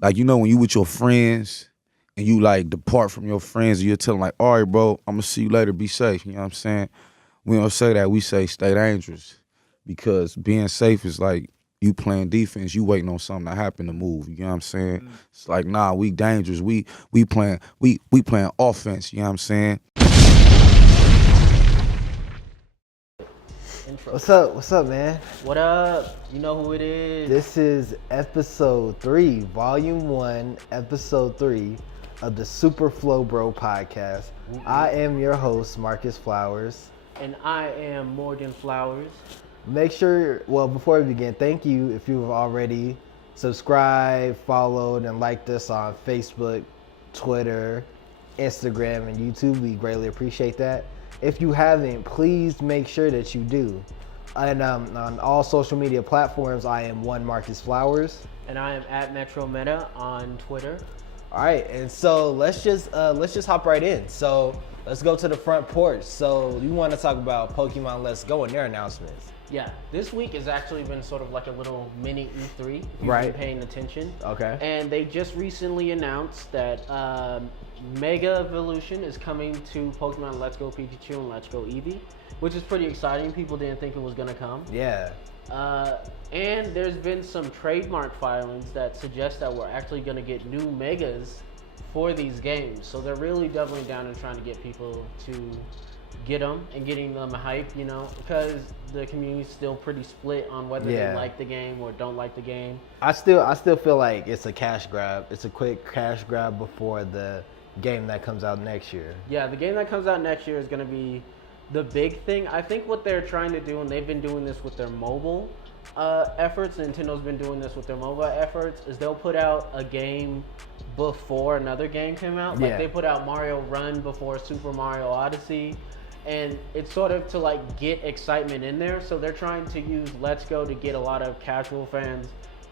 Like, you know, when you with your friends and you like depart from your friends and you're telling like, all right, bro, I'm gonna see you later, be safe. You know what I'm saying? We don't say that, we say stay dangerous. Because being safe is like you playing defense, you waiting on something to happen to move. You know what I'm saying? It's like, nah, we dangerous. We playing offense, you know what I'm saying? Intro. What's up? What's up, man? What up? You know who it is. This is episode 3, volume 1, episode 3 of the Super Flow Bro podcast. I am your host, Marcus Flowers. And I am Morgan Flowers. Make sure, well, before we begin, thank you if you've already subscribed, followed, and liked us on Facebook, Twitter, Instagram, and YouTube. We greatly appreciate that. If you haven't, please make sure that you do. And on all social media platforms, I am one Marcus Flowers. And I am at Metro Meta on Twitter. All right, and so let's just hop right in. So let's go to the front porch. So you want to talk about Pokemon Let's Go and their announcements? Yeah, this week has actually been sort of like a little mini E3, if you've Right. been paying attention. Okay. And they just recently announced that Mega Evolution is coming to Pokemon Let's Go Pikachu and Let's Go Evee, which is pretty exciting. People didn't think it was going to come. Yeah. And there's been some trademark filings that suggest that we're actually going to get new Megas for these games. So they're really doubling down and trying to get people to get them and getting them hype, you know, because the community's still pretty split on whether they like the game or don't like the game. I still feel like it's a cash grab. It's a quick cash grab before the game that comes out next year. Yeah, the game that comes out next year is going to be the big thing. I think what they're trying to do, and they've been doing this with their mobile efforts, Nintendo's been doing this with their mobile efforts, is they'll put out a game before another game came out. Like they put out Mario Run before Super Mario Odyssey. And it's sort of to like get excitement in there. So they're trying to use Let's Go to get a lot of casual fans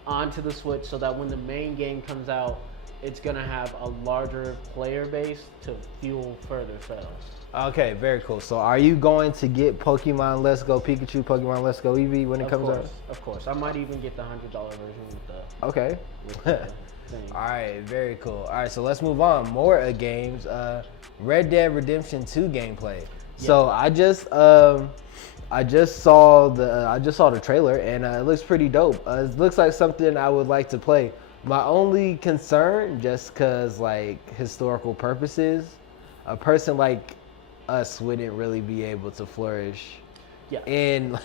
onto the Switch so that when the main game comes out, it's going to have a larger player base to fuel further sales. Okay, very cool. So are you going to get Pokemon Let's Go Pikachu, Pokemon Let's Go Eevee when it comes out? Of course. I might even get the $100 version with the... Okay. With the thing. All right, very cool. All right, so let's move on. More games. Red Dead Redemption 2 gameplay. So I just saw the trailer and it looks pretty dope. It looks like something I would like to play. My only concern, just cause like historical purposes, a person like us wouldn't really be able to flourish in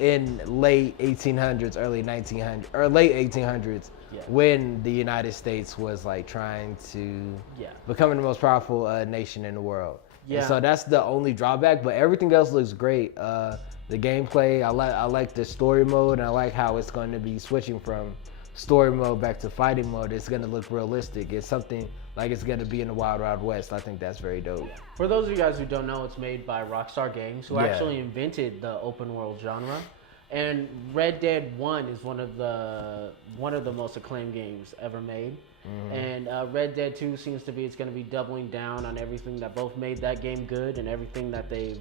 late 1800s, early 1900s, or late 1800s. When the United States was like trying to become the most powerful nation in the world. Yeah. And so that's the only drawback, but everything else looks great. The gameplay, I like the story mode, and I like how it's going to be switching from story mode back to fighting mode. It's going to look realistic. It's something like it's going to be in the Wild Wild West. I think that's very dope. For those of you guys who don't know, it's made by Rockstar Games, who actually invented the open world genre. And Red Dead 1 is one of the most acclaimed games ever made. And Red Dead 2 seems to be, it's going to be doubling down on everything that both made that game good and everything that they've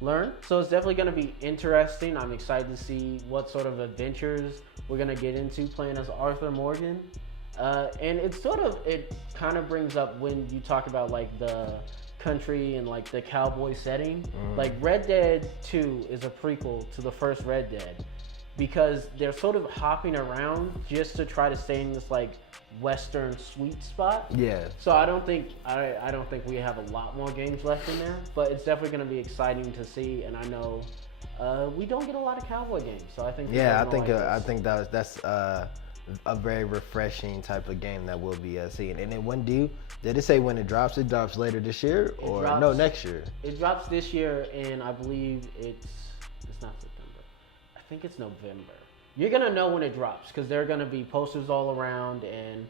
learned. So it's definitely going to be interesting. I'm excited to see what sort of adventures we're going to get into playing as Arthur Morgan. And it kind of brings up when you talk about like the country and like the cowboy setting. Like Red Dead 2 is a prequel to the first Red Dead because they're sort of hopping around just to try to stay in this like Western sweet spot. Yeah. So I don't think we have a lot more games left in there, but it's definitely going to be exciting to see. And I know we don't get a lot of cowboy games, so I think I think that's a very refreshing type of game that we'll be seeing. And then did it say when it drops? It drops later this year or next year? It drops this year, and I believe it's not September. I think it's November. You're gonna know when it drops because there are gonna be posters all around, and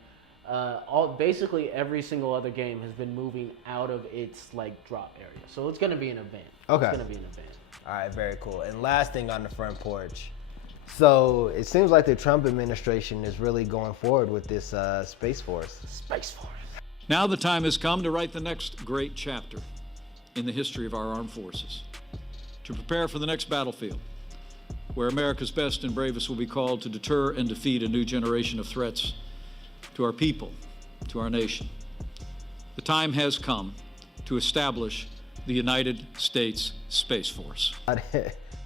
basically every single other game has been moving out of its like drop area. So it's gonna be an event. Okay. It's gonna be an event. All right, very cool. And last thing on the front porch. So it seems like the Trump administration is really going forward with this Space Force. Space Force. Now the time has come to write the next great chapter in the history of our armed forces, to prepare for the next battlefield, where America's best and bravest will be called to deter and defeat a new generation of threats to our people, to our nation. The time has come to establish the United States Space Force.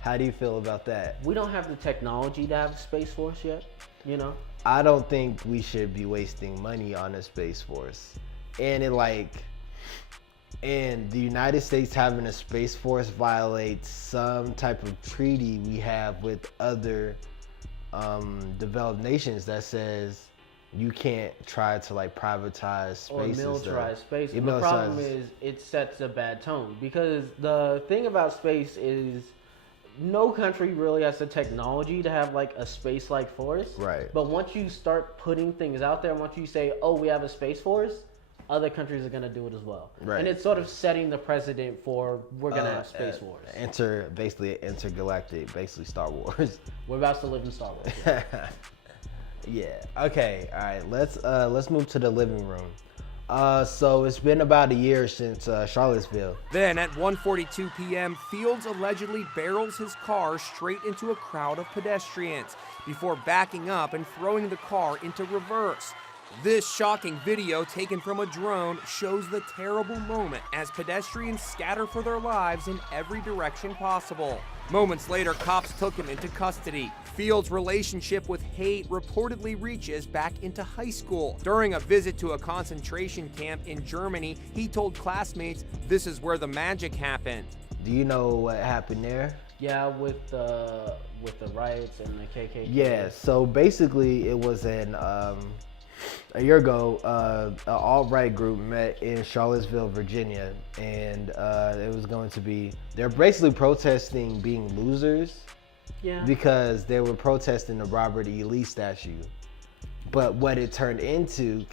How do you feel about that? We don't have the technology to have a Space Force yet, you know? I don't think we should be wasting money on a Space Force. And and the United States having a Space Force violates some type of treaty we have with other developed nations that says you can't try to like privatize space or militarize space. Yeah, the problem is it sets a bad tone, because the thing about space is no country really has the technology to have like a space-like force. Right. But once you start putting things out there, once you say, oh, we have a space force, other countries are going to do it as well. Right. And it's sort of setting the precedent for we're going to have space wars. Basically intergalactic, basically Star Wars. We're about to live in Star Wars. Yeah. Yeah. Okay. All right. Let's move to the living room. So it's been about a year since Charlottesville. Then at 1:42 p.m., Fields allegedly barrels his car straight into a crowd of pedestrians before backing up and throwing the car into reverse. This shocking video taken from a drone shows the terrible moment as pedestrians scatter for their lives in every direction possible. Moments later, cops took him into custody. Fields' relationship with hate reportedly reaches back into high school. During a visit to a concentration camp in Germany, he told classmates this is where the magic happened. Do you know what happened there? Yeah, with the riots and the KKK. Yeah, so basically it was a year ago, an alt-right group met in Charlottesville, Virginia, and it was going to be, they're basically protesting being losers. Yeah. Because they were protesting the Robert E. Lee statue. But what it turned into,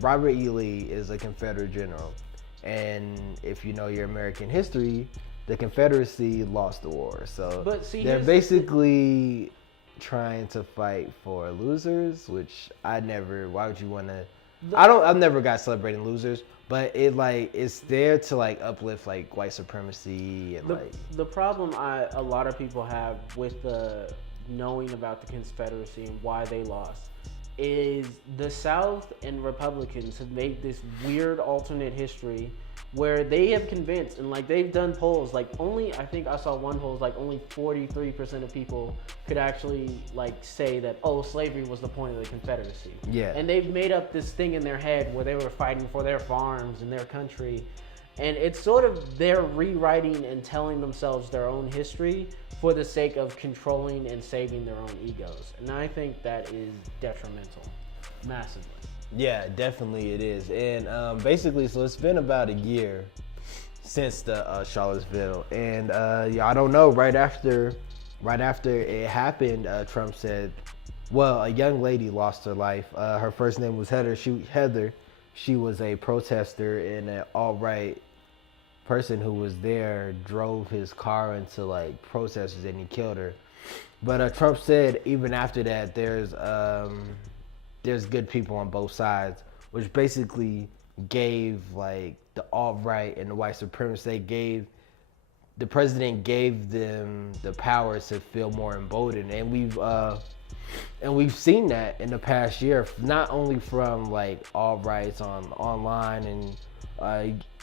Robert E. Lee is a Confederate general. And if you know your American history, the Confederacy lost the war. So they're basically trying to fight for losers, which why would you want to? I've never got celebrating losers, but it's there to like uplift like white supremacy and the problem a lot of people have with the knowing about the Confederacy and why they lost is the South and Republicans have made this weird alternate history where they have convinced, and like they've done polls, like I think I saw one poll, like only 43% of people could actually like say that, oh, slavery was the point of the Confederacy. Yeah. And they've made up this thing in their head where they were fighting for their farms and their country. And it's sort of they're rewriting and telling themselves their own history for the sake of controlling and saving their own egos. And I think that is detrimental, massively. Yeah, definitely it is. And basically, so it's been about a year since the Charlottesville, and I don't know. Right after it happened, Trump said, well, a young lady lost her life. Her first name was Heather. She was a protester, and an alt-right person who was there drove his car into like protesters, and he killed her. But Trump said even after that, there's good people on both sides, which basically gave like the alt-right and the white supremacists, the president gave them the power to feel more emboldened. And we've seen that in the past year, not only from like alt-rights online and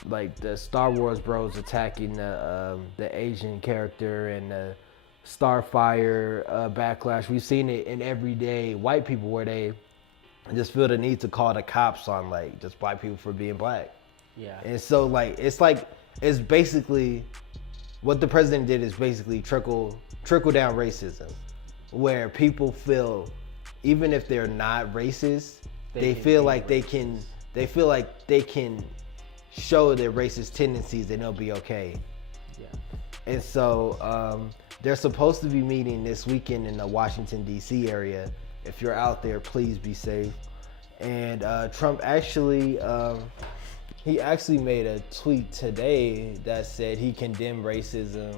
like the Star Wars bros attacking the Asian character and the Starfire backlash. We've seen it in everyday white people where they just feel the need to call the cops on like just black people for being black. Yeah. And so it's basically what the president did is basically trickle down racism, where people feel even if they're not racist, they feel like they can show their racist tendencies and they'll be okay. Yeah. And so they're supposed to be meeting this weekend in the Washington D.C. area. If you're out there, please be safe. And Trump actually made a tweet today that said he condemned racism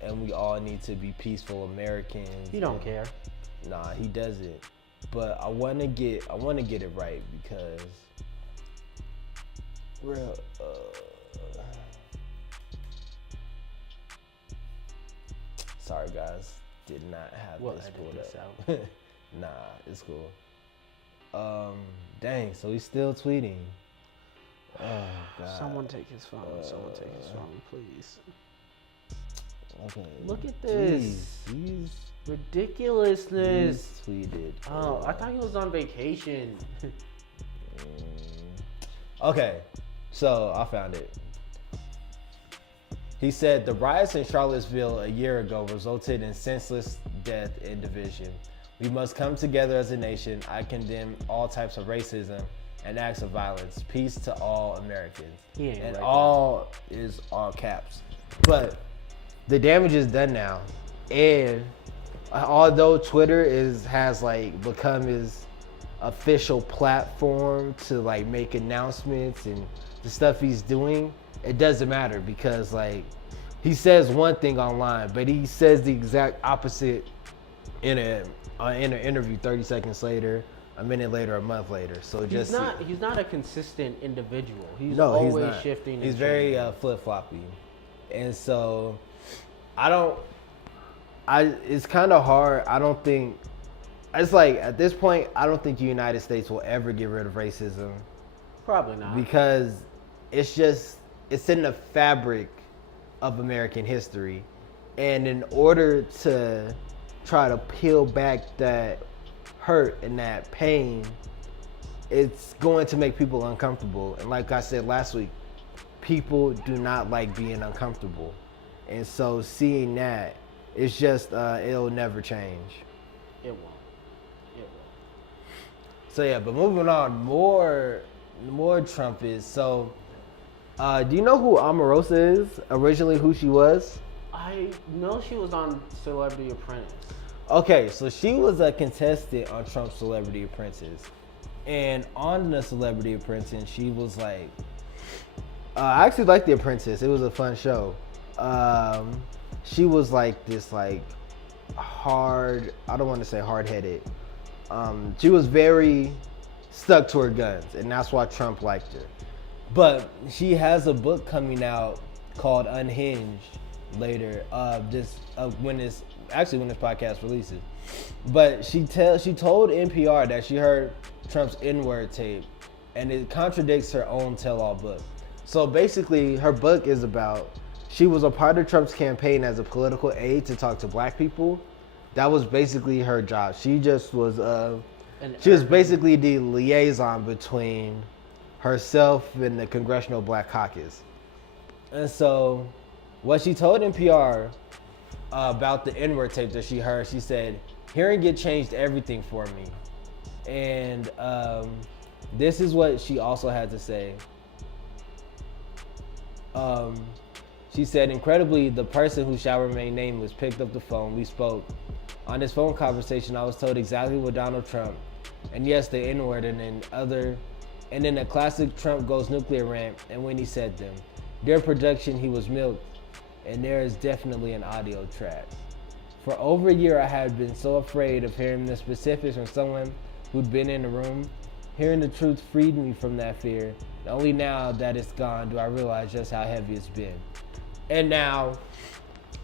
and we all need to be peaceful Americans. He don't care. Nah, he doesn't. But I want to get it right because we're sorry guys, did not have this pulled up. Nah, it's cool. Dang, so he's still tweeting. Oh God. Someone take his phone. Someone take his phone, please. Okay. Look at this. He's Ridiculousness. tweeted. Oh, I thought he was on vacation. Okay, so I found it. He said the riots in Charlottesville a year ago resulted in senseless death and division. We must come together as a nation. I condemn all types of racism and acts of violence. Peace to all Americans. He ain't And right all is all caps. But the damage is done now. And although Twitter has like become his official platform to like make announcements and the stuff he's doing, it doesn't matter because like he says one thing online, but he says the exact opposite in an interview 30 seconds later, a minute later, a month later. So He's not a consistent individual. He's no, always he's not. shifting. He's and very changing. flip-floppy. And so it's kind of hard. It's like at this point, I don't think the United States will ever get rid of racism Probably not. because it's in the fabric of American history. And in order to try to peel back that hurt and that pain, it's going to make people uncomfortable. And like I said last week, people do not like being uncomfortable. And so seeing that, it's just, it'll never change. It won't. So yeah, but moving on, more Trump is. So, do you know who Omarosa is? Originally who she was? I know she was on Celebrity Apprentice. Okay, so she was a contestant on Trump's Celebrity Apprentice. And on the Celebrity Apprentice, she was like, I actually liked The Apprentice. It was a fun show. She was like this like hard, I don't want to say hard-headed. She was very stuck to her guns, and that's why Trump liked her. But she has a book coming out called Unhinged later, when this podcast releases. But she told NPR that she heard Trump's N-word tape, and it contradicts her own tell-all book. So basically, her book is about, she was a part of Trump's campaign as a political aide to talk to black people. That was basically her job. She just was, she was basically the liaison between herself and the Congressional Black Caucus. And so what she told NPR about the N-word tape that she heard, she said, hearing it changed everything for me. And this is what she also had to say. She said, incredibly, the person who shall remain nameless picked up the phone. We spoke. On this phone conversation, I was told exactly what Donald Trump, and yes, the N-word, and then a classic Trump goes nuclear rant, and when he said them. During production, he was milked, and there is definitely an audio track. For over a year, I had been so afraid of hearing the specifics from someone who'd been in the room. Hearing the truth freed me from that fear. And only now that it's gone do I realize just how heavy it's been. And now,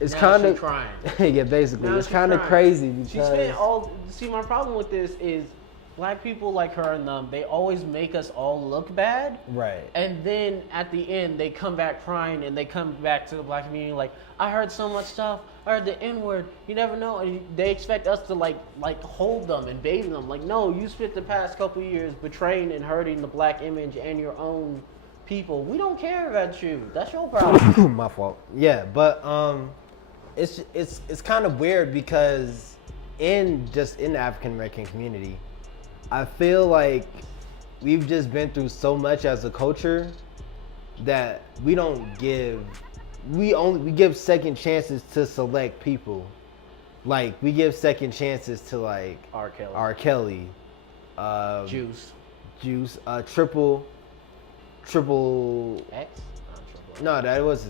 it's kind of trying. Yeah, basically, Now it's she's kind of trying. crazy because She spent all. See, my problem with this is black people like her and them. They always make us all look bad. right. And then at the end, they come back crying and they come back to the black community like, I heard so much stuff. I heard the N-word. You never know. And they expect us to like hold them and bathe them. Like, no, you spent the past couple of years betraying and hurting the black image and your own people. We don't care about you. That's your problem. My fault. Yeah, but it's kind of weird because in the African American community, I feel like we've just been through so much as a culture that we give second chances to select people. Like we give second chances to like R. Kelly, Juice. triple. X? No, that was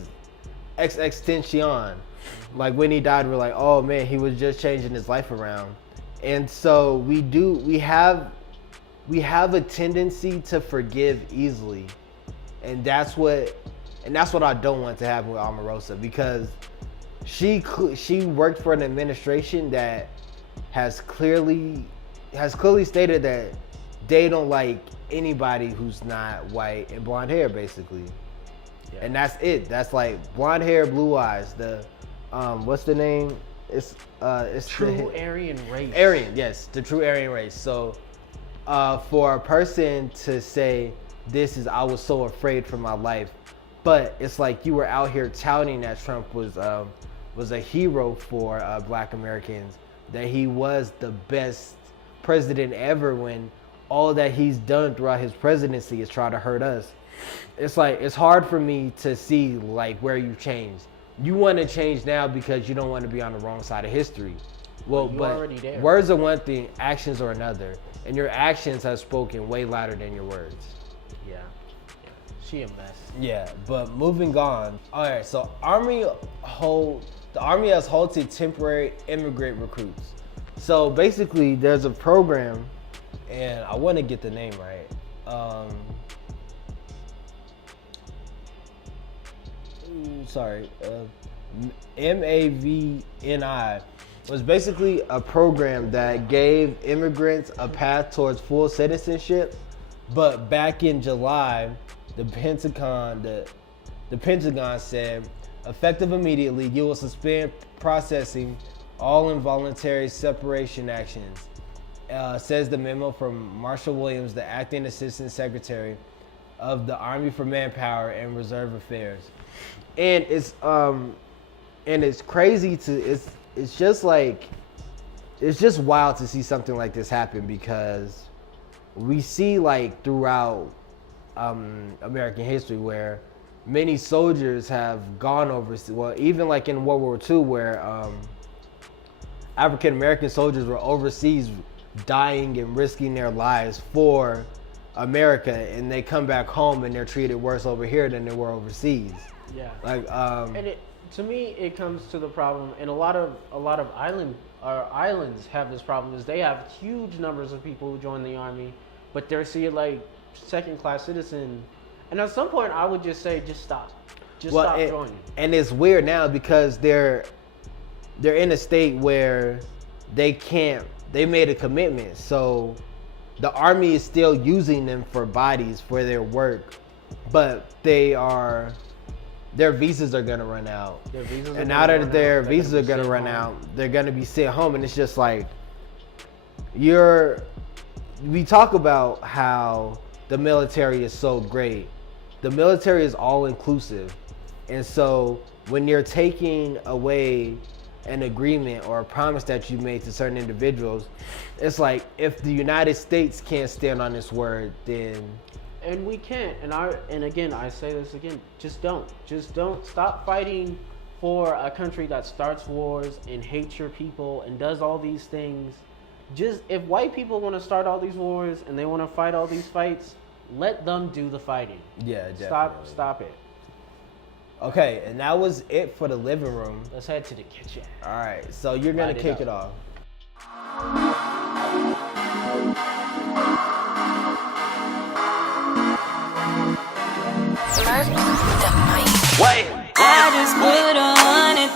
his extension. Like when he died, we're like, oh man, he was just changing his life around. And so we have a tendency to forgive easily. And that's what I don't want to happen with Omarosa, because she worked for an administration that has clearly stated that they don't like anybody who's not white and blonde hair, basically. Yeah. And that's it. That's like blonde hair, blue eyes. The what's the name? It's true Aryan race. Aryan, yes, the true Aryan race. So for a person to say I was so afraid for my life, but it's like you were out here touting that Trump was a hero for Black Americans, that he was the best president ever, when all that he's done throughout his presidency is try to hurt us. It's like, it's hard for me to see like where you changed. You want to change now because you don't want to be on the wrong side of history. Well, but already there. Words are one thing, actions are another. And your actions have spoken way louder than your words. Yeah. She a mess. Yeah, but moving on. All right, so the Army has halted temporary immigrant recruits. So basically, there's a program, and I want to get the name right. MAVNI was basically a program that gave immigrants a path towards full citizenship. But back in July, the Pentagon said, effective immediately, you will suspend processing all involuntary separation actions, says the memo from Marshall Williams, the acting assistant secretary of the Army for Manpower and Reserve Affairs. And it's crazy it's just wild to see something like this happen, because we see like throughout American history where many soldiers have gone overseas. Well, even like in World War II, where African American soldiers were overseas dying and risking their lives for America, and they come back home and they're treated worse over here than they were overseas. Yeah. Like and to me it comes to the problem, and a lot of islands have this problem, is they have huge numbers of people who join the Army, but they're seen like second-class citizen. And at some point I would just say, just stop joining. And it's weird now because they're in a state where they made a commitment, so the Army is still using them for bodies for their work, but their visas are gonna run out. And now that their visas are gonna run out, they're gonna be sent home. And it's just like, we talk about how the military is so great. The military is all inclusive. And so when you're taking away an agreement or a promise that you made to certain individuals, it's like, if the United States can't stand on its word, then... And we can't. And again, I say this again, just don't stop fighting for a country that starts wars and hates your people and does all these things. Just, if white people want to start all these wars and they want to fight all these fights, let them do the fighting. Yeah, definitely. Stop it. Okay, and that was it for the living room. Let's head to the kitchen. All right, so you're gonna kick it off. Wait. I just put $100,000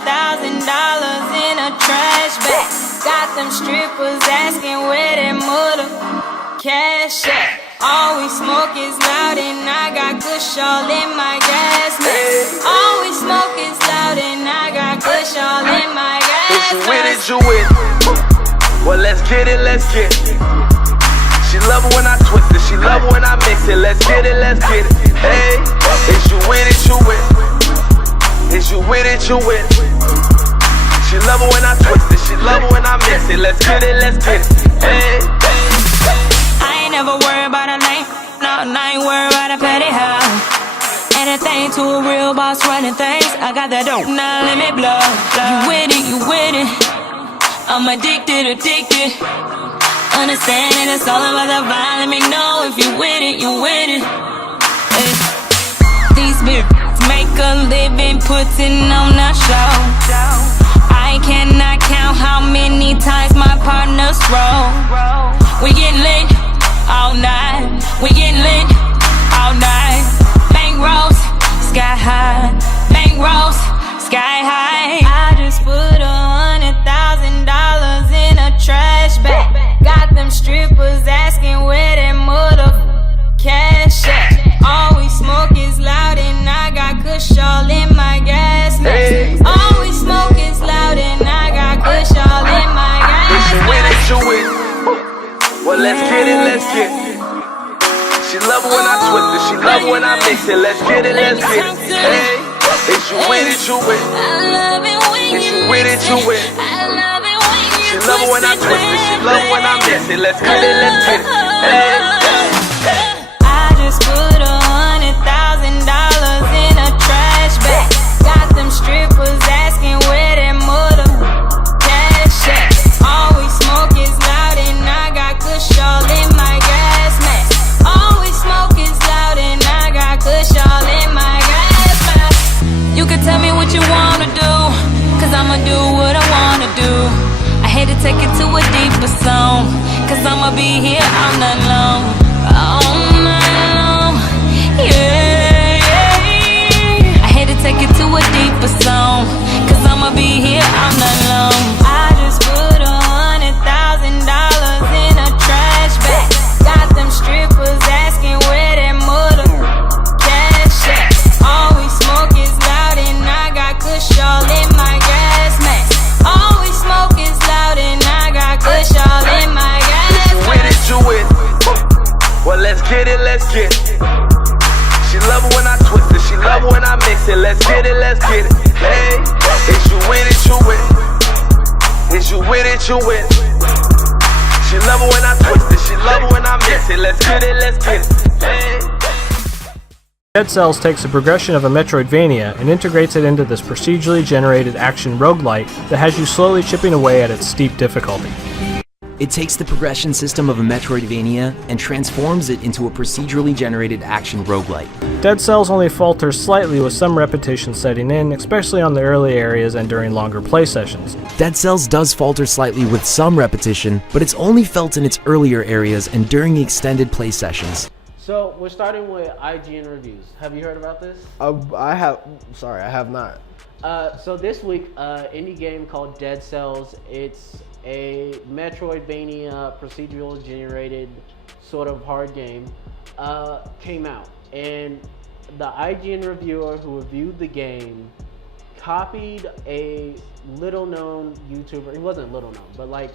in a trash bag. Got them strippers asking where that mother cash at. All we smoke is loud and I got Kush all in my gas mask. All we smoke is loud and I got Kush all in my gas mask. If you with it, well, let's get it, let's get it. She love it when I twist it, she love it when I mix it. Let's get it, let's get it. Hey, is you with it, you with it. Is you with it, you with it. She love it when I twist it, she love it when I mix it. Let's get it, let's get it. Hey, I ain't never worried about a name, no, I ain't worried about a petty house. Anything to a real boss running things, I got that dope, now let me blow. You with it, I'm addicted. Understanding it's all about the vibe, let me know if you with it, you with it. Hey. These bitches make a living putting on a show. I cannot count how many times my partners roll. We get lit all night, we get lit all night. Bank rolls, sky high, bank rolls, sky high. I just put $100,000 in a trash bag. Got them strippers asking where that get it. She love it when I twist it, she love it when I mix it. Let's get it, let's get it. Hey, is you with it, you with it. Is you with it, you with it. She love it when I twist it, she love it when I mix it. Let's get it, let's get it. Hey. I just put $100,000 in a trash bag. Got them strippers asking where that mother cash at. Always smoke is loud and I got kush all in my gas mask. Always smoke is loud and I got kush all in my gas mask. You can tell me what you wanna do, cause I'ma do what I wanna do. I hate to take it to a deeper zone, cause I'ma be here all night long. All night long, yeah, yeah. I hate to take it to a deeper zone, cause I'ma be here all night long. I just put $100,000 in a trash bag. Got them strippers asking where that mother cash at. Always smoke is loud and I got kush all in my gas mask. Always smoke is loud and I got kush all in my gas mask. With it, you with it. Well, let's get it, let's get it. She love it when I twist it, she love it when I mix it. Let's get it, let's get it. Hey, is you with it, you with it. Is you with it, you with it. She love it when I twist it, she love it when I mix it. Let's get it, let's get it. Hey. Dead Cells takes the progression of a Metroidvania and integrates it into this procedurally generated action roguelite that has you slowly chipping away at its steep difficulty. It takes the progression system of a Metroidvania and transforms it into a procedurally generated action roguelite. Dead Cells only falters slightly with some repetition setting in, especially on the early areas and during longer play sessions. Dead Cells does falter slightly with some repetition, but it's only felt in its earlier areas and during the extended play sessions. So we're starting with IGN reviews. Have you heard about this? I have not. So this week, indie game called Dead Cells. It's a Metroidvania procedural generated sort of hard game. Came out, and the IGN reviewer who reviewed the game copied a little known YouTuber. He wasn't little known, but like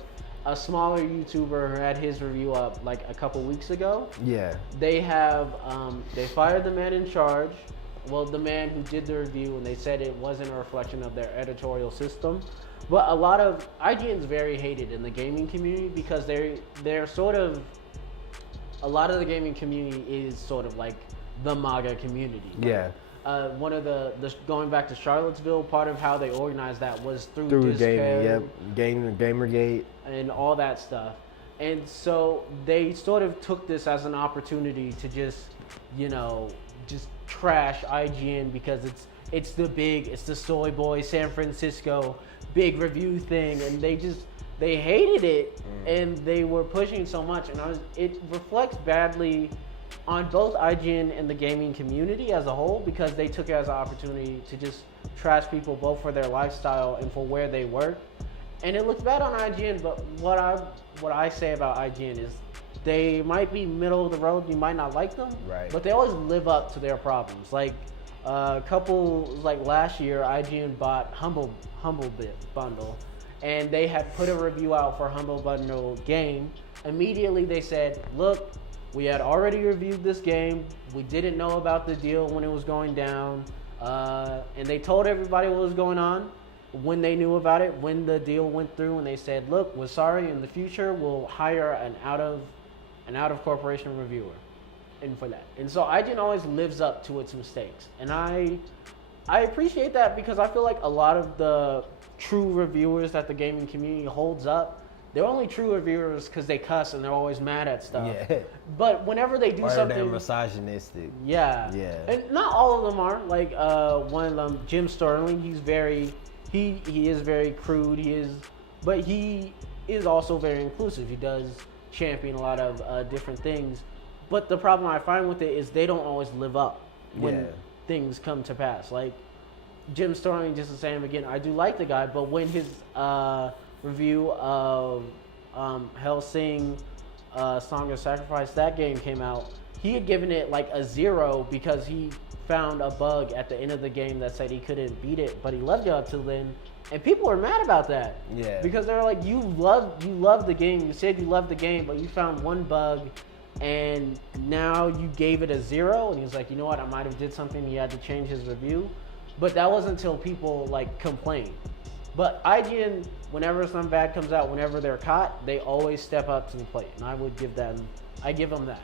a smaller YouTuber who had his review up like a couple weeks ago. Yeah. They have they fired the man in charge. Well, the man who did the review, and they said it wasn't a reflection of their editorial system. But a lot of IGN's very hated in the gaming community because they're sort of, a lot of the gaming community is sort of like the MAGA community. Yeah. One of the going back to Charlottesville, part of how they organized that was through gaming, Gamergate, and all that stuff. And so they sort of took this as an opportunity to just, just trash IGN because it's the soy boy San Francisco big review thing, and they hated it, and they were pushing so much, and it reflects badly on both IGN and the gaming community as a whole, because they took it as an opportunity to just trash people both for their lifestyle and for where they work. And it looks bad on IGN, but what I say about IGN is they might be middle of the road, you might not like them, right, but they always live up to their problems. Like last year, IGN bought Humble Bundle, and they had put a review out for Humble Bundle game. Immediately they said, look, we had already reviewed this game, we didn't know about the deal when it was going down, and they told everybody what was going on when they knew about it, when the deal went through, and they said, look, we're sorry, in the future we'll hire an out of corporation reviewer. And for that. And so IGN always lives up to its mistakes. And I appreciate that, because I feel like a lot of the true reviewers that the gaming community holds up, they're only true reviewers because they cuss and they're always mad at stuff. Yeah. But whenever they do something, they're misogynistic. Yeah. Yeah. And not all of them are. Like one of them, Jim Sterling, he is very crude. But he is also very inclusive. He does champion a lot of different things. But the problem I find with it is they don't always live up when things come to pass. Like Jim Sterling, just to say him again, I do like the guy, but when his review of Hellsing Song of Sacrifice, that game came out, he had given it like a 0 because he found a bug at the end of the game that said he couldn't beat it, but he loved it up till then. And people were mad about that. Yeah. Because they're like, you love the game. You said you loved the game, but you found one bug and now you gave it a 0, and he was like, you know what, I might have did something. He had to change his review, but that wasn't until people like complained. But IGN, whenever something bad comes out, whenever they're caught, they always step up to the plate, and I give them that.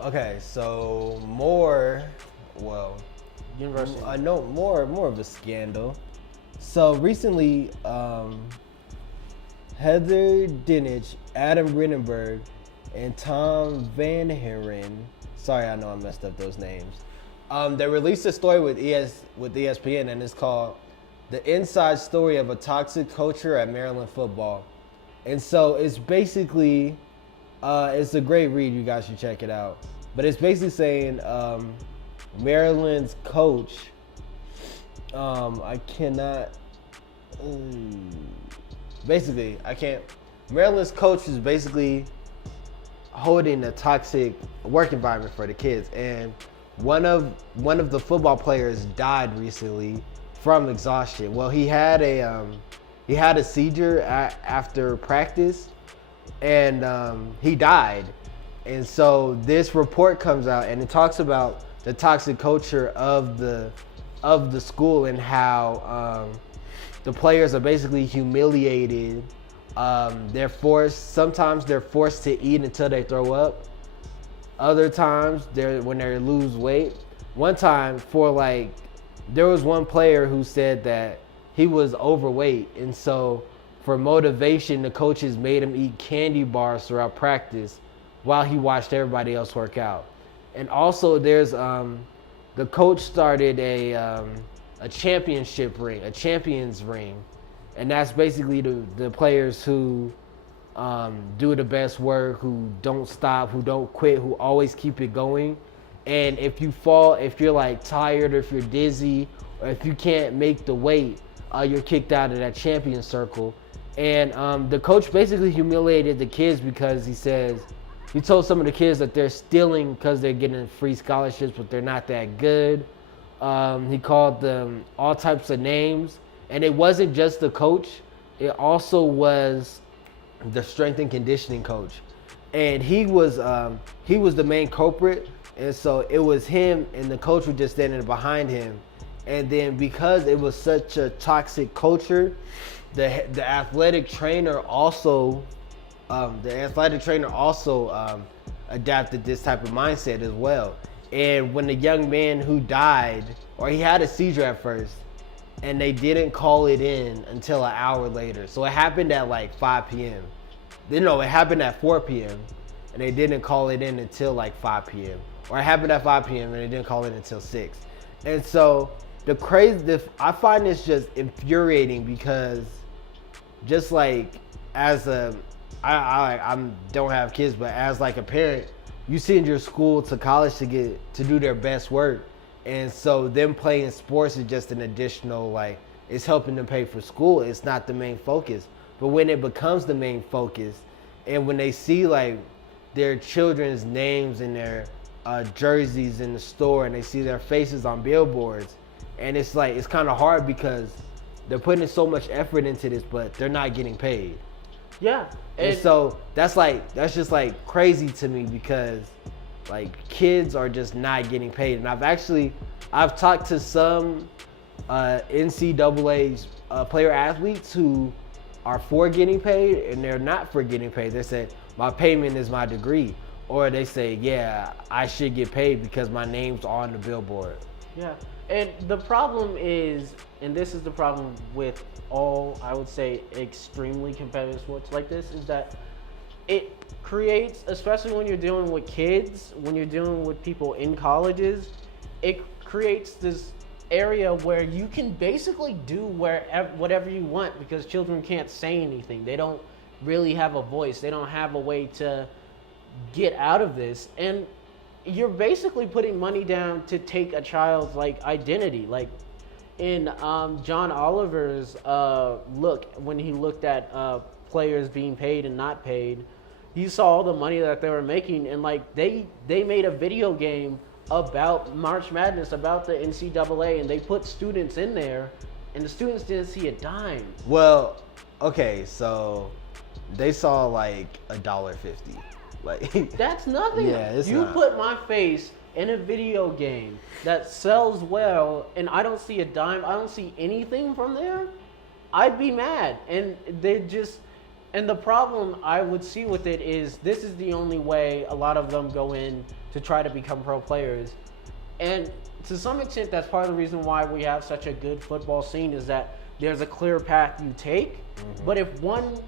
Okay, so more, University. I know more of a scandal. So recently, Heather Dinich, Adam Rinenberg, and Tom Van Haren, sorry, I know I messed up those names. They released a story with ESPN, and it's called "The Inside Story of a Toxic Culture at Maryland Football." And so it's basically, it's a great read. You guys should check it out. But it's basically saying Maryland's coach, Maryland's coach is basically holding a toxic work environment for the kids, and one of the football players died recently from exhaustion. Well, he had a seizure after practice, and he died. And so this report comes out, and it talks about the toxic culture of the school, and how the players are basically humiliated. Sometimes they're forced to eat until they throw up. Other times when they lose weight. One time there was one player who said that he was overweight, and so for motivation, the coaches made him eat candy bars throughout practice while he watched everybody else work out. And also there's the coach started a champions ring, and that's basically the players who do the best work, who don't stop, who don't quit, who always keep it going. And if you fall, if you're like tired, or if you're dizzy, or if you can't make the weight, you're kicked out of that champion circle. And the coach basically humiliated the kids because he told some of the kids that they're stealing because they're getting free scholarships, but they're not that good. He called them all types of names. And it wasn't just the coach, it also was the strength and conditioning coach. And he was the main culprit. And so it was him, and the coach was just standing behind him. And then because it was such a toxic culture, the athletic trainer also adapted this type of mindset as well. And when the young man who died, or he had a seizure at first, and they didn't call it in until an hour later. So it happened at like 5 p.m. It happened at 4 p.m. and they didn't call it in until like 5 p.m. Or it happened at 5 p.m. and they didn't call it until 6. And so I find this just infuriating, because just like I don't have kids, but as like a parent, you send your school to college to do their best work. And so them playing sports is just an additional, it's helping them pay for school. It's not the main focus. But when it becomes the main focus, and when they see their children's names and their jerseys in the store, and they see their faces on billboards, and it's kind of hard because they're putting so much effort into this, but they're not getting paid. Yeah. And so that's just crazy to me, because kids are just not getting paid. And I've talked to some NCAA player athletes who are for getting paid, and they're not for getting paid. They say, my payment is my degree. Or they say, yeah, I should get paid because my name's on the billboard. Yeah. And the problem is, and this is the problem with all, I would say, extremely competitive sports like this, is that it creates, especially when you're dealing with kids, when you're dealing with people in colleges, it creates this area where you can basically do whatever you want, because children can't say anything. They don't really have a voice. They don't have a way to get out of this. And you're basically putting money down to take a child's identity. Like in John Oliver's look, when he looked at players being paid and not paid, he saw all the money that they were making, and they made a video game about March Madness, about the NCAA, and they put students in there, and the students didn't see a dime. Well, okay, so they saw $1.50. Like That's nothing. Yeah, it's you not. put my face in a video game that sells well, and I don't see a dime, I don't see anything from there, I'd be mad. And the problem I would see with it is this is the only way a lot of them go in to try to become pro players. And to some extent, that's part of the reason why we have such a good football scene, is that there's a clear path you take. But if one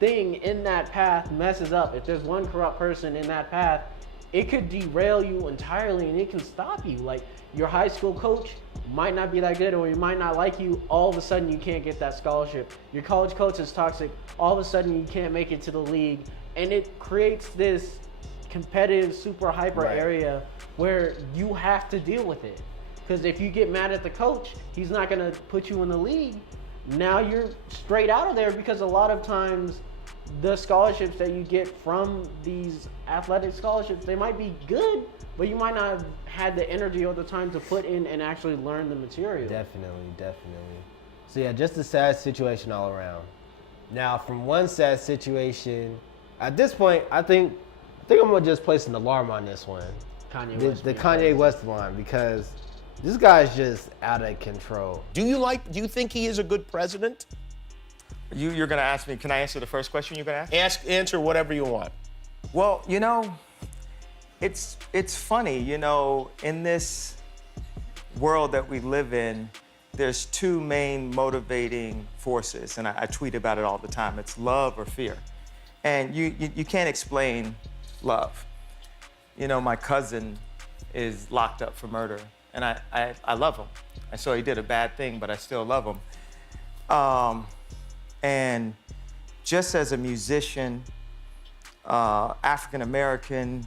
thing in that path messes up, if there's one corrupt person in that path, it could derail you entirely and it can stop you. Like, your high school coach might not be that good, or he might not like you. All of a sudden you can't get that scholarship. Your college coach is toxic. All of a sudden you can't make it to the league. And it creates this competitive, super hyper area where you have to deal with it. Because if you get mad at the coach, he's not going to put you in the league. Now you're straight out of there, because a lot of times the scholarships that you get from these athletic scholarships, they might be good, but you might not have had the energy or the time to put in and actually learn the material. Definitely. So yeah, just a sad situation all around. Now, from one sad situation, at this point, I think I'm gonna just place an alarm on this one. The Kanye West one, because this guy's just out of control. Do you think he is a good president? You're gonna ask me, can I answer the first question you're gonna ask? Answer whatever you want. Well, it's funny, in this world that we live in, there's two main motivating forces, and I tweet about it all the time. It's love or fear. And you can't explain love. My cousin is locked up for murder, and I love him. I saw he did a bad thing, but I still love him. And just as a musician, African-American,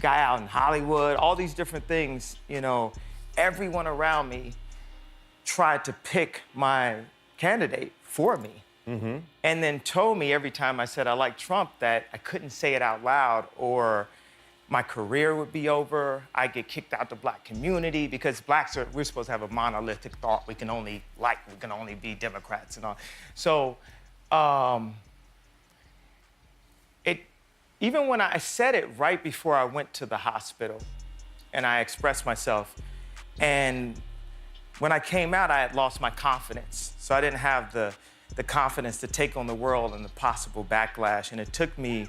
guy out in Hollywood, all these different things, everyone around me tried to pick my candidate for me. Mm-hmm. And then told me every time I said I like Trump that I couldn't say it out loud, or my career would be over. I'd get kicked out the black community, because blacks we're supposed to have a monolithic thought. We can only be Democrats and all. So even when I said it right before I went to the hospital and I expressed myself, and when I came out, I had lost my confidence. So I didn't have the confidence to take on the world and the possible backlash. And it took me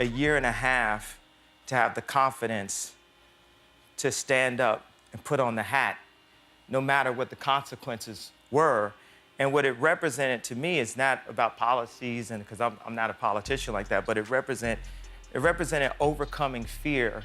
a year and a half to have the confidence to stand up and put on the hat, no matter what the consequences were. And what it represented to me is not about policies, and because I'm not a politician like that, but it represented overcoming fear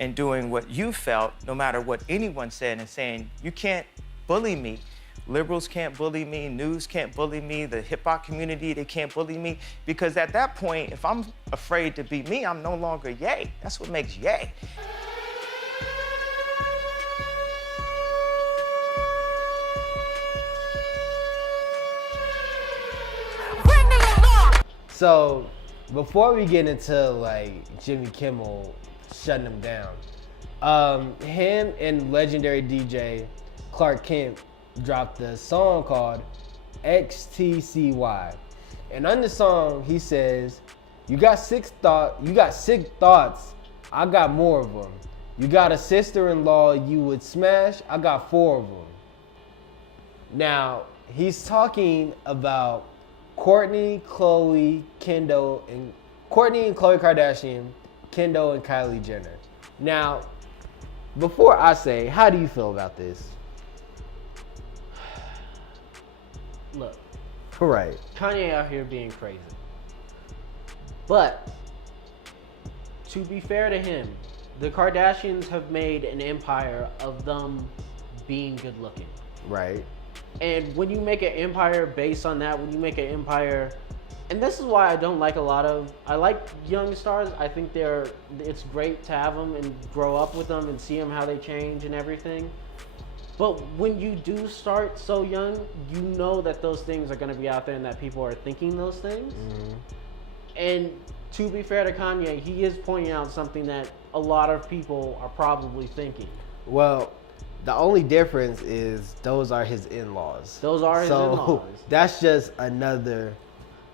and doing what you felt, no matter what anyone said, and saying, you can't bully me. Liberals can't bully me, news can't bully me, the hip hop community, they can't bully me. Because at that point, if I'm afraid to be me, I'm no longer Ye. That's what makes Ye. So, before we get into like Jimmy Kimmel shutting him down, him and legendary DJ Clark Kent dropped a song called XTCY. And on the song, he says, you got sick thoughts, I got more of them. You got a sister-in-law you would smash, I got 4 of them. Now, he's talking about Kourtney, Khloe, Kendall, and Kourtney and Khloe Kardashian, Kendall and Kylie Jenner. Now, before I say, how do you feel about this? Look, Right. Kanye out here being crazy. But to be fair to him, the Kardashians have made an empire of them being good looking. Right. And when you make an empire based on that, and this is why I don't like I like young stars. I think it's great to have them and grow up with them and see them how they change and everything. But when you do start so young, you know that those things are going to be out there and that people are thinking those things. Mm-hmm. And to be fair to Kanye, he is pointing out something that a lot of people are probably thinking. Well, the only difference is those are his in-laws. Those are his in-laws. So that's just another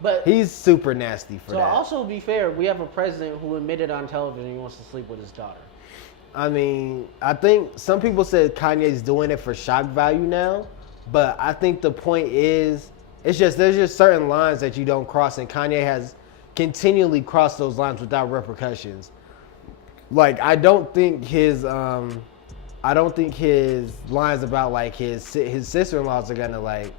But he's super nasty for so that. also be fair, we have a president who admitted on television he wants to sleep with his daughter. I mean, I think some people said Kanye's doing it for shock value now, but I think the point is, there's just certain lines that you don't cross, and Kanye has continually crossed those lines without repercussions. Like, I don't think his lines about like his sister-in-laws are gonna like,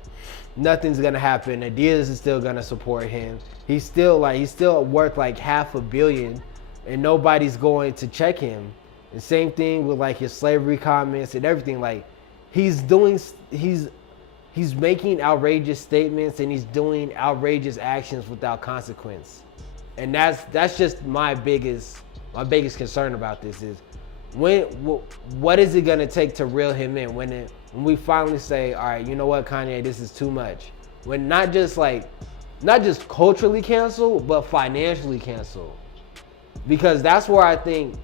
nothing's gonna happen. Adidas is still gonna support him. He's still worth like $500 million, and nobody's going to check him. The same thing with like his slavery comments and everything. Like, he's making outrageous statements and he's doing outrageous actions without consequence. And that's just my biggest concern about this is what is it gonna take to reel him in when we finally say, all right, you know what, Kanye, this is too much. When not just culturally canceled, but financially canceled. Because that's where I think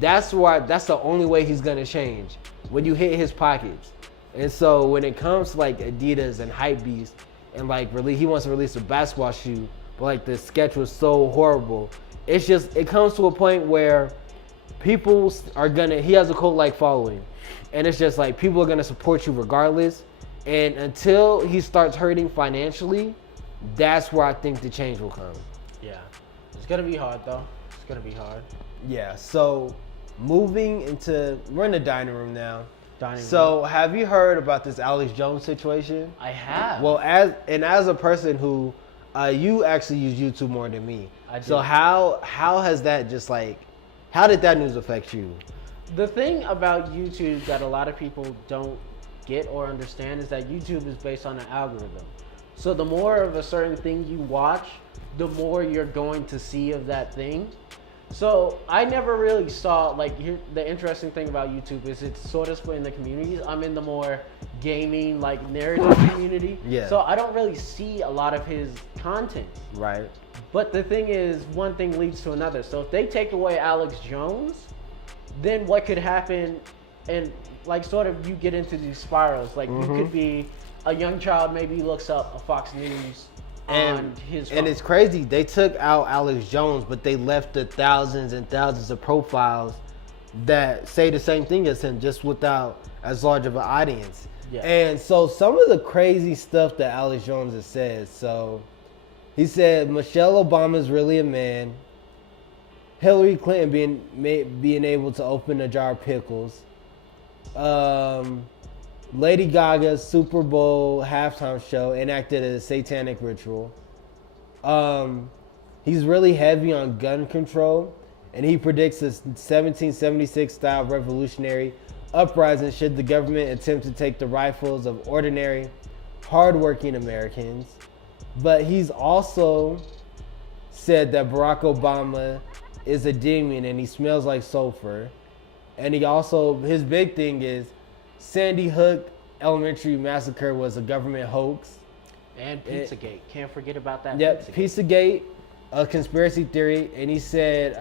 that's the only way he's gonna change, when you hit his pockets. And so when it comes to like Adidas and Hypebeast, and like he wants to release a basketball shoe, but like the sketch was so horrible, it comes to a point where people he has a cult-like following, and it's just like people are gonna support you regardless. And until he starts hurting financially, that's where I think the change will come. Yeah, it's gonna be hard though. It's gonna be hard. Yeah, so we're in the dining room now. So have you heard about this Alex Jones situation? I have. Well, as a person who, you actually use YouTube more than me. I do. So how has that how did that news affect you? The thing about YouTube that a lot of people don't get or understand is that YouTube is based on an algorithm. So the more of a certain thing you watch, the more you're going to see of that thing. So I never really saw, the interesting thing about YouTube is it's sort of split in the communities. I'm in the more gaming, narrative community. Yeah. So I don't really see a lot of his content. Right. But the thing is, one thing leads to another. So if they take away Alex Jones, then what could happen, and you get into these spirals. You could be a young child, maybe looks up a Fox News on his phone. And it's crazy. They took out Alex Jones, but they left the thousands and thousands of profiles that say the same thing as him, just without as large of an audience. Yeah. And so some of the crazy stuff that Alex Jones has said. So he said Michelle Obama's really a man. Hillary Clinton being able to open a jar of pickles. Lady Gaga's Super Bowl halftime show enacted a satanic ritual. He's really heavy on gun control, and he predicts a 1776 style revolutionary uprising should the government attempt to take the rifles of ordinary, hardworking Americans. But he's also said that Barack Obama is a demon and he smells like sulfur. And his big thing is Sandy Hook Elementary Massacre was a government hoax. And Pizzagate. Can't forget about that. Yep, Pizzagate, a conspiracy theory. And he said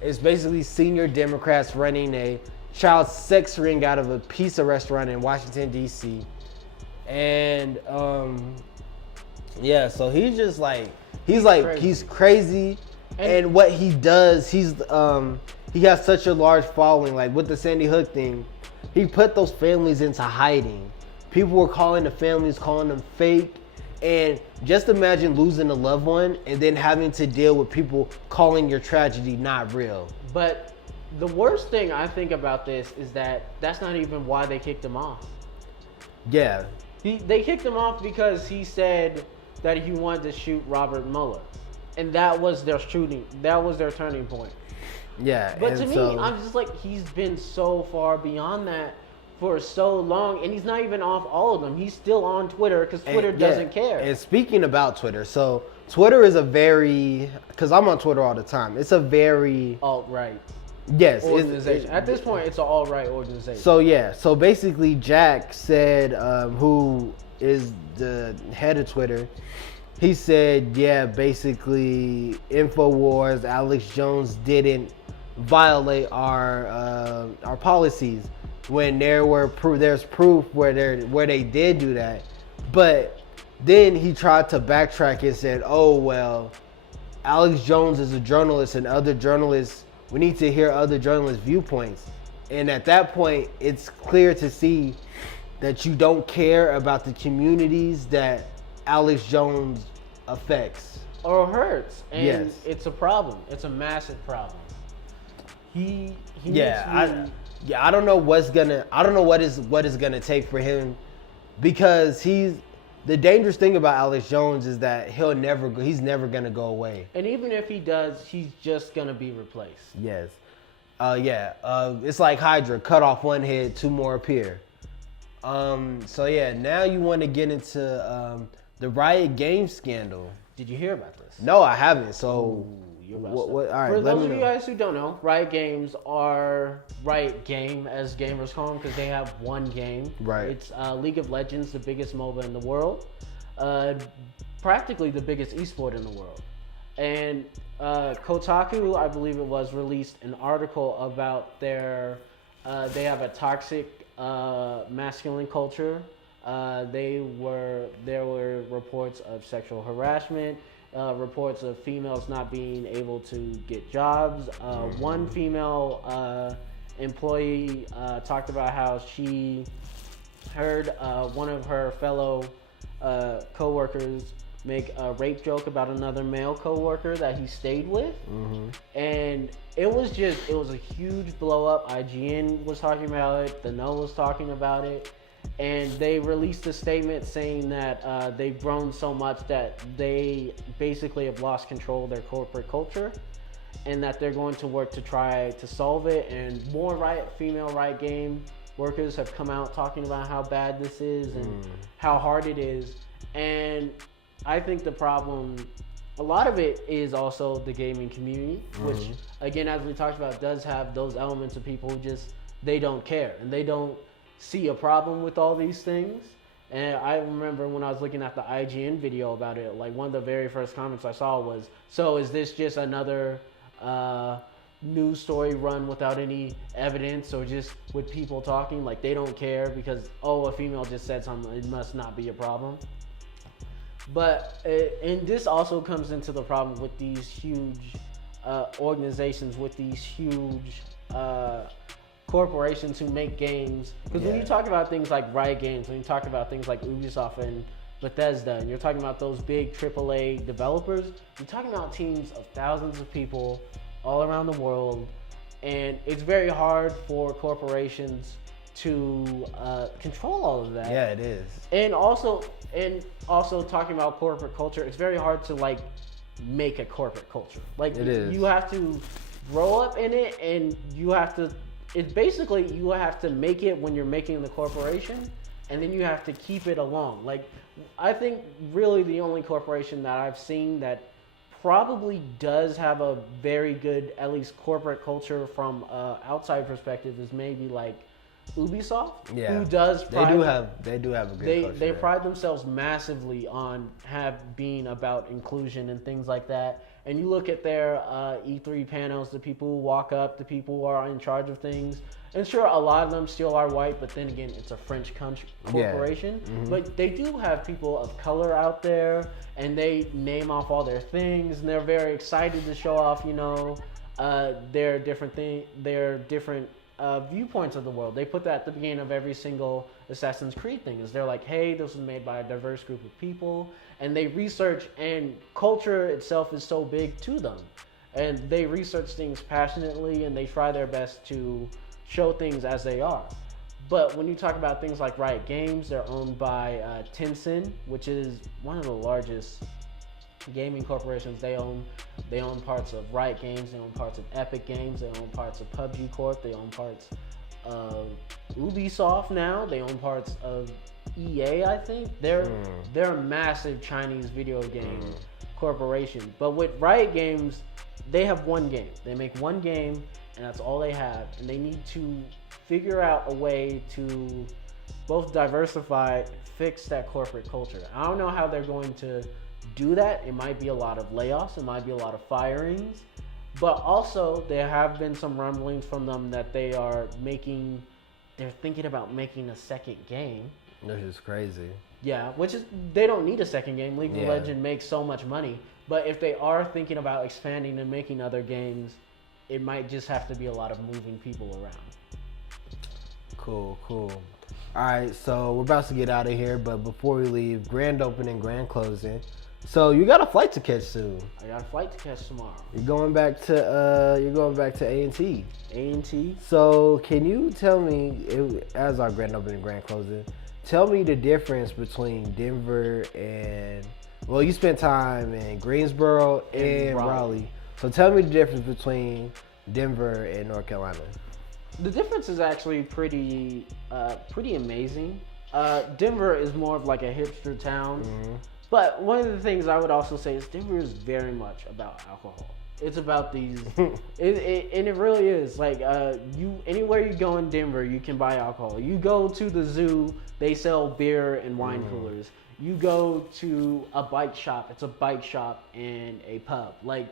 it's basically senior Democrats running a child sex ring out of a pizza restaurant in Washington, D.C. And so he's just he's crazy. And what he does, he has such a large following. Like with the Sandy Hook thing, he put those families into hiding. People were calling the families, calling them fake. And just imagine losing a loved one and then having to deal with people calling your tragedy not real. But the worst thing I think about this is that that's not even why they kicked him off. Yeah. They kicked him off because he said that he wanted to shoot Robert Mueller. And that was their shooting. That was their turning point. Yeah. But to me, I'm just he's been so far beyond that for so long, and he's not even off all of them. He's still on Twitter because Twitter doesn't care. And speaking about Twitter, so Twitter is because I'm on Twitter all the time. It's a very alt-right. Yes. Organization. At this point, it's an alt-right organization. So basically Jack said, who is the head of Twitter, he said, basically InfoWars, Alex Jones didn't violate our policies when there's proof where they did do that. But Then he tried to backtrack and said, oh, well, Alex Jones is a journalist and other journalists, we need to hear other journalists' viewpoints. And at that point, it's clear to see that you don't care about the communities that Alex Jones affects. Or hurts. And Yes. it's a problem. It's a massive problem. He I don't know what is gonna take for him, because the dangerous thing about Alex Jones is that he's never gonna go away. And even if he does, he's just gonna be replaced. Yes. It's like Hydra, cut off one head, two more appear. Now you want to get into the Riot Games scandal. Did you hear about this? No, I haven't. So, You're all right, For let those me of you know. guys who don't know, Riot Games are Riot Game, as gamers call them, because they have one game. Right. It's League of Legends, the biggest MOBA in the world, practically the biggest esport in the world. And Kotaku, I believe it was, released an article about they have a toxic masculine culture. There were reports of sexual harassment, reports of females not being able to get jobs. One female employee talked about how she heard one of her fellow coworkers make a rape joke about another male coworker that he stayed with. And it was a huge blow up. IGN was talking about it, The No was talking about it, and they released a statement saying that they've grown so much that they basically have lost control of their corporate culture, and that they're going to work to try to solve it. And more female Riot Game workers have come out talking about how bad this is and how hard it is. And I think the problem, a lot of it is also the gaming community, which, again, as we talked about, does have those elements of people who they don't care and they don't see a problem with all these things. And I remember when I was looking at the IGN video about it, like one of the very first comments I saw was, so is this just another news story run without any evidence, or just with people talking like they don't care because, oh, a female just said something, it must not be a problem. But and this also comes into the problem with these huge organizations, with these huge corporations who make games. Because when you talk about things like Riot Games, when you talk about things like Ubisoft and Bethesda, and you're talking about those big AAA developers, you're talking about teams of thousands of people all around the world, and it's very hard for corporations to control all of that. Yeah, it is. And also talking about corporate culture, it's very hard to make a corporate culture. Like, it is. You have to grow up in it, and you have to make it when you're making the corporation, and then you have to keep it along. Like, I think really the only corporation that I've seen that probably does have a very good, at least corporate culture from outside perspective, is maybe like Ubisoft, who does they do have a good culture. They pride themselves massively on being about inclusion and things like that. And you look at their E3 panels, the people who walk up, the people who are in charge of things, and sure, a lot of them still are white, but then again, it's a French corporation. But they do have people of color out there, and they name off all their things, and they're very excited to show off, their different viewpoints of the world. They put that at the beginning of every single Assassin's Creed thing. Is they're like, hey, this was made by a diverse group of people, and they research, and culture itself is so big to them, and they research things passionately, and they try their best to show things as they are. But when you talk about things like Riot Games, they're owned by Tencent, which is one of the largest gaming corporations. They own parts of Riot Games, they own parts of Epic Games, they own parts of PUBG Corp, they own parts of Ubisoft now, they own parts of EA, I think. They're a massive Chinese video game corporation. But with Riot Games, they have one game. They make one game, and that's all they have. And they need to figure out a way to both diversify, fix that corporate culture. I don't know how they're going to do that. It might be a lot of layoffs, it might be a lot of firings, but also there have been some rumblings from them that they're thinking about making a second game. Which is crazy. Yeah, which is, they don't need a second game. League of Yeah. Legends makes so much money. But if they are thinking about expanding and making other games, it might just have to be a lot of moving people around. Cool. All right, so we're about to get out of here, but before we leave, grand opening, grand closing. So you got a flight to catch soon. I got a flight to catch tomorrow. You're going back to A&T. A&T. So can you tell me, as our grand opening, grand closing, tell me the difference between Denver and, well, you spent time in Greensboro and Raleigh. So tell me the difference between Denver and North Carolina. The difference is actually pretty amazing. Denver is more of like a hipster town. Mm-hmm. But one of the things I would also say is Denver is very much about alcohol. It's about these, and it really is. Like anywhere you go in Denver, you can buy alcohol. You go to the zoo, they sell beer and wine coolers. You go to a bike shop, it's a bike shop and a pub. Like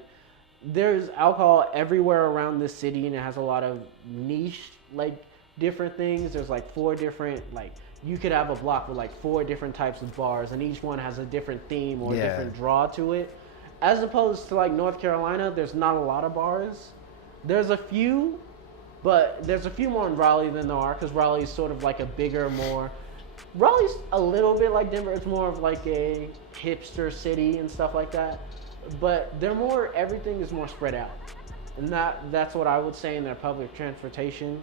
there's alcohol everywhere around this city, and it has a lot of niche, like different things. There's like 4 different, like, you could have a block with like 4 different types of bars, and each one has a different theme or a different draw to it. As opposed to like North Carolina, there's not a lot of bars. There's a few, but there's a few more in Raleigh than there are, because Raleigh is sort of like a bigger, more, Raleigh's a little bit like Denver. It's more of like a hipster city and stuff like that. But they're more, everything is more spread out. And that's what I would say. In their public transportation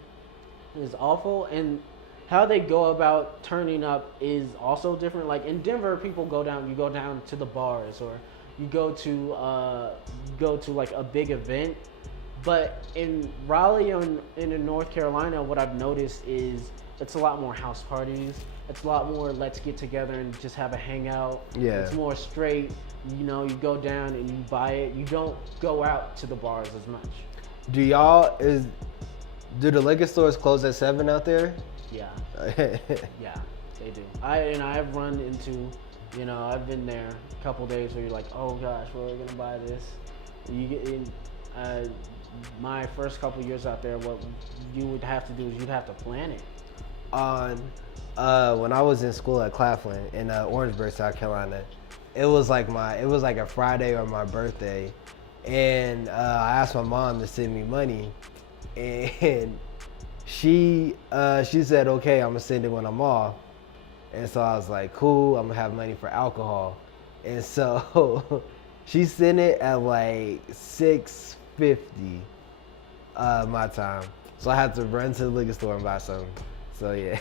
is awful. And how they go about turning up is also different. Like in Denver, people you go down to the bars, or you go to like a big event. But in Raleigh and in North Carolina, what I've noticed is it's a lot more house parties. It's a lot more let's get together and just have a hangout. Yeah. It's more straight. You know, you go down and you buy it. You don't go out to the bars as much. Do the liquor stores close at 7 out there? Yeah. Yeah, they do. I've run into, I've been there a couple days where you're like, oh gosh, where are we gonna buy this? You get in. My first couple years out there, what you would have to do is you'd have to plan it. When I was in school at Claflin in Orangeburg, South Carolina, it was like a Friday or my birthday, and I asked my mom to send me money, and she said, okay, I'm gonna send it when I'm off. And so I was like, cool, I'm gonna have money for alcohol. And so she sent it at like 6:50 my time. So I had to run to the liquor store and buy something. So yeah.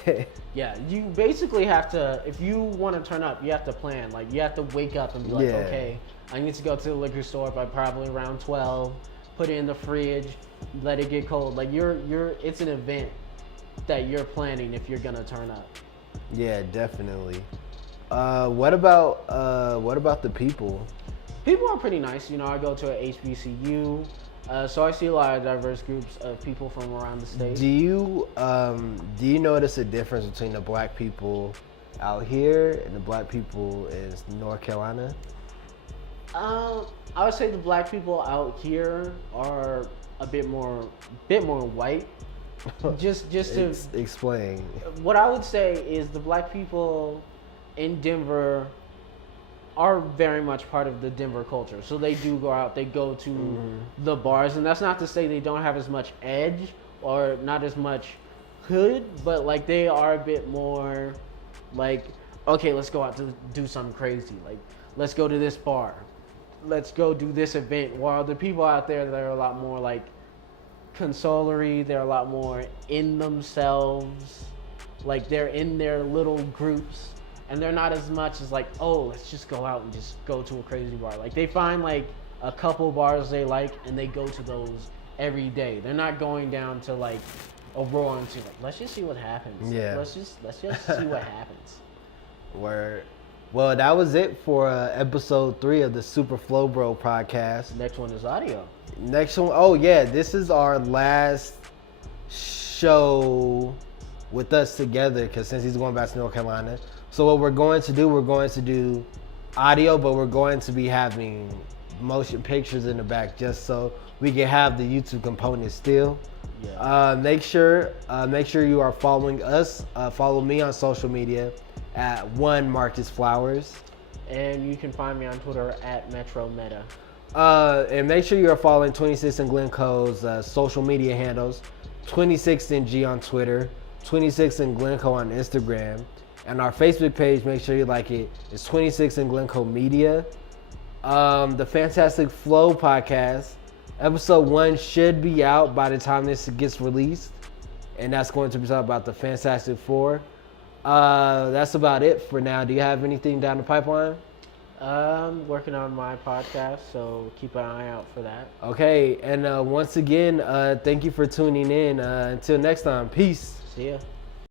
Yeah, you basically have to, if you want to turn up, you have to plan. Like you have to wake up and be like, okay, I need to go to the liquor store by probably around 12, put it in the fridge, let it get cold. Like it's an event that you're planning if you're gonna turn up. Yeah, definitely. What about the people? People are pretty nice. I go to a HBCU, so I see a lot of diverse groups of people from around the state. Do you notice a difference between the black people out here and the black people in North Carolina? I would say the black people out here are a bit more white. Just to explain. What I would say is the black people in Denver are very much part of the Denver culture. So they do go out, they go to the bars, and that's not to say they don't have as much edge or not as much hood, but like they are a bit more like, okay, let's go out to do something crazy. Like, let's go to this bar. Let's go do this event. While the people out there, they're a lot more like consolatory, they're a lot more in themselves. Like they're in their little groups. And they're not as much as like, oh, let's just go out and just go to a crazy bar. Like they find like a couple bars they like and they go to those every day. They're not going down to like Aurora and like, let's just see what happens. Yeah. Let's just see what happens. Word. Well, that was it for episode 3 of the Super Flow Bro podcast. Next one is audio. Next one, oh yeah, this is our last show with us together, because since he's going back to North Carolina. So what we're going to do audio, but we're going to be having motion pictures in the back just so we can have the YouTube component still. Yeah. Make sure you are following us. Follow me on social media at 1 Marcus Flowers. And you can find me on Twitter at Metro Meta. And make sure you're following 26 and Glencoe's social media handles. 26 and G on Twitter, 26 and Glencoe on Instagram. And our Facebook page, make sure you like it. It's 26 and Glencoe Media. The Fantastic Flow podcast, episode 1 should be out by the time this gets released. And that's going to be talking about the Fantastic Four. That's about it for now. Do you have anything down the pipeline? Working on my podcast, so keep an eye out for that. Okay, and once again, thank you for tuning in. Until next time, peace. See ya.